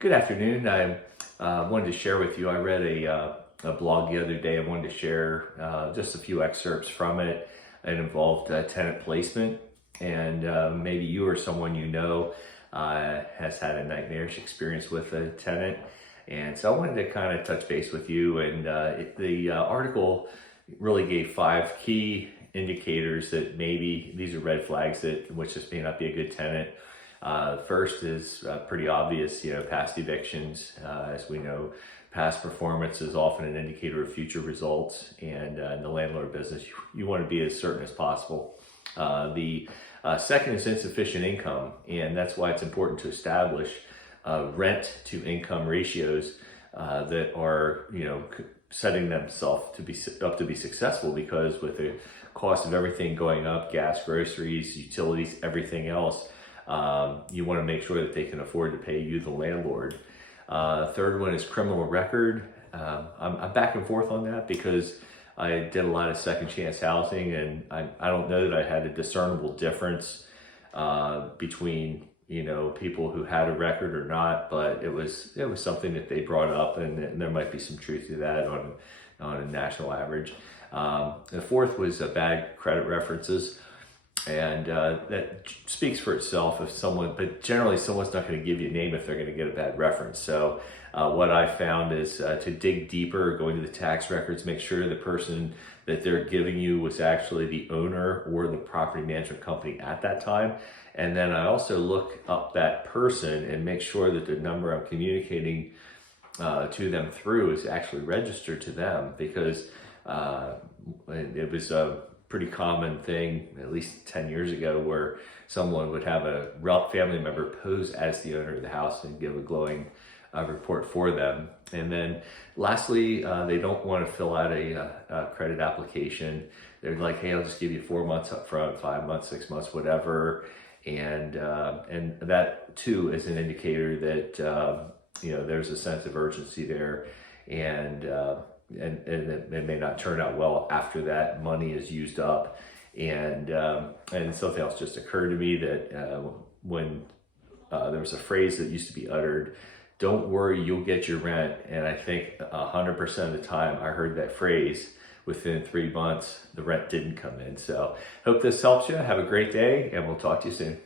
Good afternoon. I wanted to share with you. I read a blog the other day. I wanted to share just a few excerpts from it. It involved tenant placement, and maybe you or someone you know has had a nightmarish experience with a tenant. And so I wanted to kind of touch base with you. And the article really gave 5 key indicators that maybe these are red flags that which this may not be a good tenant. First is pretty obvious, past evictions. As we know, past performance is often an indicator of future results, and in the landlord business, you want to be as certain as possible. The second is insufficient income, and that's why it's important to establish rent to income ratios that are, setting themselves up to be successful, because with the cost of everything going up, gas, groceries, utilities, everything else, you want to make sure that they can afford to pay you, the landlord. Third one is criminal record. I'm back and forth on that because I did a lot of second chance housing, and I don't know that I had a discernible difference between people who had a record or not, but it was something that they brought up, and there might be some truth to that on a national average. The fourth was bad credit references. And that speaks for itself but generally someone's not going to give you a name if they're going to get a bad reference. So what I found is to dig deeper, go into the tax records, make sure the person that they're giving you was actually the owner or the property management company at that time. And then I also look up that person and make sure that the number I'm communicating to them through is actually registered to them, because it was a pretty common thing, at least 10 years ago, where someone would have a family member pose as the owner of the house and give a glowing report for them. And then lastly, they don't want to fill out a credit application. They're like, hey, I'll just give you 4 months up front, 5 months, 6 months, whatever. And that too is an indicator that there's a sense of urgency there, and it may not turn out well after that money is used up. And something else just occurred to me, that when there was a phrase that used to be uttered, "Don't worry, you'll get your rent." And I think 100% of the time I heard that phrase, within 3 months, the rent didn't come in. So hope this helps you. Have a great day, and we'll talk to you soon.